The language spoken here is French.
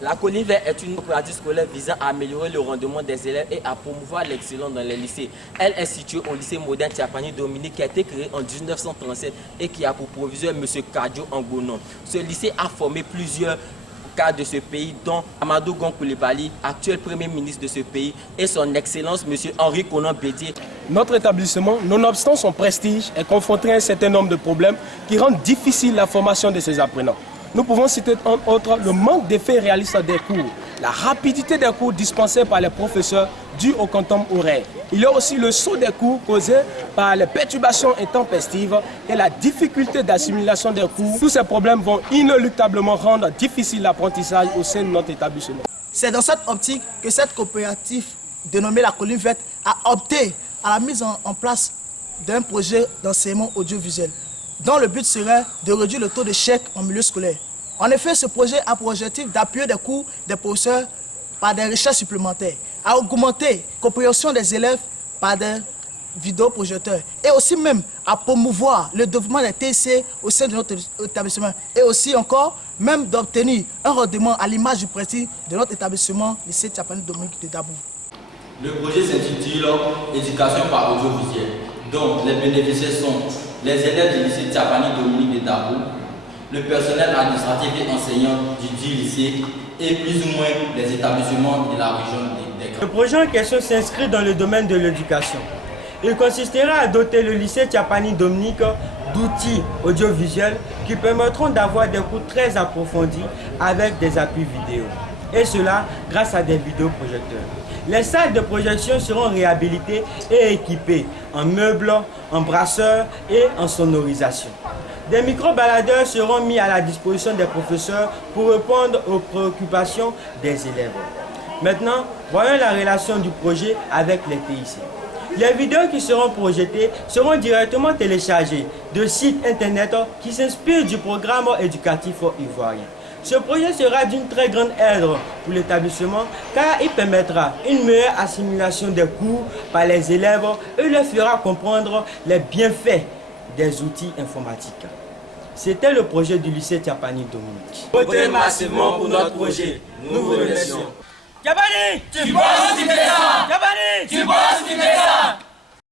La colline verte est une pratique scolaire visant à améliorer le rendement des élèves et à promouvoir l'excellence dans les lycées. Elle est située au lycée moderne Tiapani Dominique qui a été créé en 1937 et qui a pour proviseur M. Kadio Angonon. Ce lycée a formé plusieurs cadres de ce pays, dont Amadou Gon Coulibaly, actuel Premier ministre de ce pays, et son Excellence M. Henri Konan Bédié. Notre établissement, nonobstant son prestige, est confronté à un certain nombre de problèmes qui rendent difficile la formation de ses apprenants. Nous pouvons citer entre autres le manque d'effets réalistes des cours, la rapidité des cours dispensés par les professeurs dû au quantum horaire. Il y a aussi le saut des cours causé par les perturbations intempestives et la difficulté d'assimilation des cours. Tous ces problèmes vont inéluctablement rendre difficile l'apprentissage au sein de notre établissement. C'est dans cette optique que cette coopérative dénommée la Colline Verte a opté à la mise en place d'un projet d'enseignement audiovisuel, dont le but serait de réduire le taux d'échec en milieu scolaire. En effet, ce projet a pour objectif d'appuyer des cours des professeurs par des recherches supplémentaires, à augmenter la compréhension des élèves par des vidéoprojecteurs et aussi même à promouvoir le développement des TIC au sein de notre établissement et aussi encore même d'obtenir un rendement à l'image du principe de notre établissement, lycée Tiapani Dominique de Dabou. Le projet s'intitule Éducation par audiovisuel, dont les bénéficiaires sont les élèves du lycée Tiapani Dominique de Dabou, le personnel administratif et enseignant du dit lycée et plus ou moins les établissements de la région des Grands. Le projet en question s'inscrit dans le domaine de l'éducation. Il consistera à doter le lycée Tiapani Dominique d'outils audiovisuels qui permettront d'avoir des cours très approfondis avec des appuis vidéo. Et cela grâce à des vidéoprojecteurs. Les salles de projection seront réhabilitées et équipées en meubles, en brasseurs et en sonorisation. Des micro-baladeurs seront mis à la disposition des professeurs pour répondre aux préoccupations des élèves. Maintenant, voyons la relation du projet avec les TIC. Les vidéos qui seront projetées seront directement téléchargées de sites internet qui s'inspirent du programme éducatif ivoirien. Ce projet sera d'une très grande aide pour l'établissement car il permettra une meilleure assimilation des cours par les élèves et leur fera comprendre les bienfaits des outils informatiques. C'était le projet du lycée Tiapani Dominique. Votez massivement pour notre projet. Nous vous remercions. Tiapani, tu bosses, tu fais ça. Tiapani, tu bosses, tu fais ça.